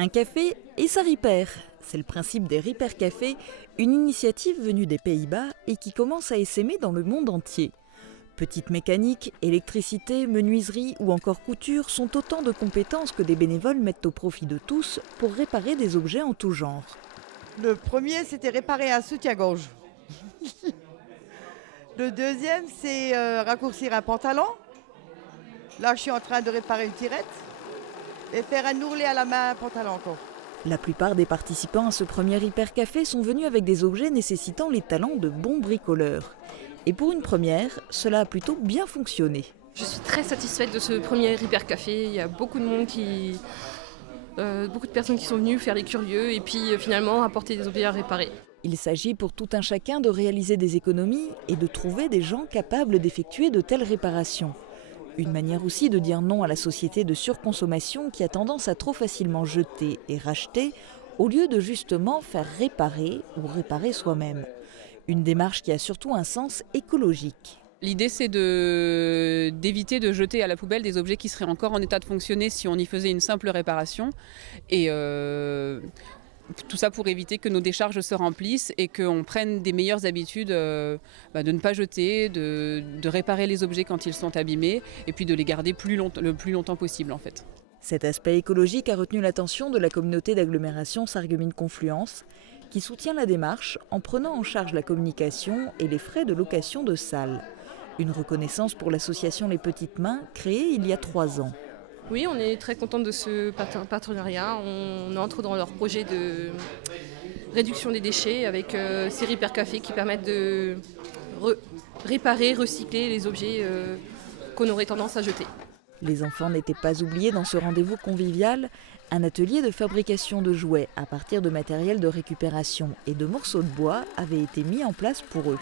Un café et ça ripère. C'est le principe des Repair Cafés, une initiative venue des Pays-Bas et qui commence à essaimer dans le monde entier. Petite mécanique, électricité, menuiserie ou encore couture sont autant de compétences que des bénévoles mettent au profit de tous pour réparer des objets en tout genre. Le premier, c'était réparer un soutien-gorge. Le deuxième, c'est raccourcir un pantalon. Là, je suis en train de réparer une tirette et faire un ourlet à la main, un pantalon encore. La plupart des participants à ce premier Repair Café sont venus avec des objets nécessitant les talents de bons bricoleurs. Et pour une première, cela a plutôt bien fonctionné. Je suis très satisfaite de ce premier Repair Café. Il y a beaucoup de monde beaucoup de personnes qui sont venues faire les curieux et puis finalement apporter des objets à réparer. Il s'agit pour tout un chacun de réaliser des économies et de trouver des gens capables d'effectuer de telles réparations. Une manière aussi de dire non à la société de surconsommation qui a tendance à trop facilement jeter et racheter au lieu de justement faire réparer ou réparer soi-même. Une démarche qui a surtout un sens écologique. L'idée, c'est d'éviter de jeter à la poubelle des objets qui seraient encore en état de fonctionner si on y faisait une simple réparation. Et tout ça pour éviter que nos décharges se remplissent et qu'on prenne des meilleures habitudes de ne pas jeter, de réparer les objets quand ils sont abîmés et puis de les garder le plus longtemps possible en fait. Cet aspect écologique a retenu l'attention de la communauté d'agglomération Sarreguemines-Confluence qui soutient la démarche en prenant en charge la communication et les frais de location de salles. Une reconnaissance pour l'association Les Petites Mains créée il y a 3 ans. Oui, on est très contents de ce partenariat. On entre dans leur projet de réduction des déchets avec ces Repair Cafés qui permettent de réparer, recycler les objets qu'on aurait tendance à jeter. Les enfants n'étaient pas oubliés dans ce rendez-vous convivial. Un atelier de fabrication de jouets à partir de matériel de récupération et de morceaux de bois avait été mis en place pour eux.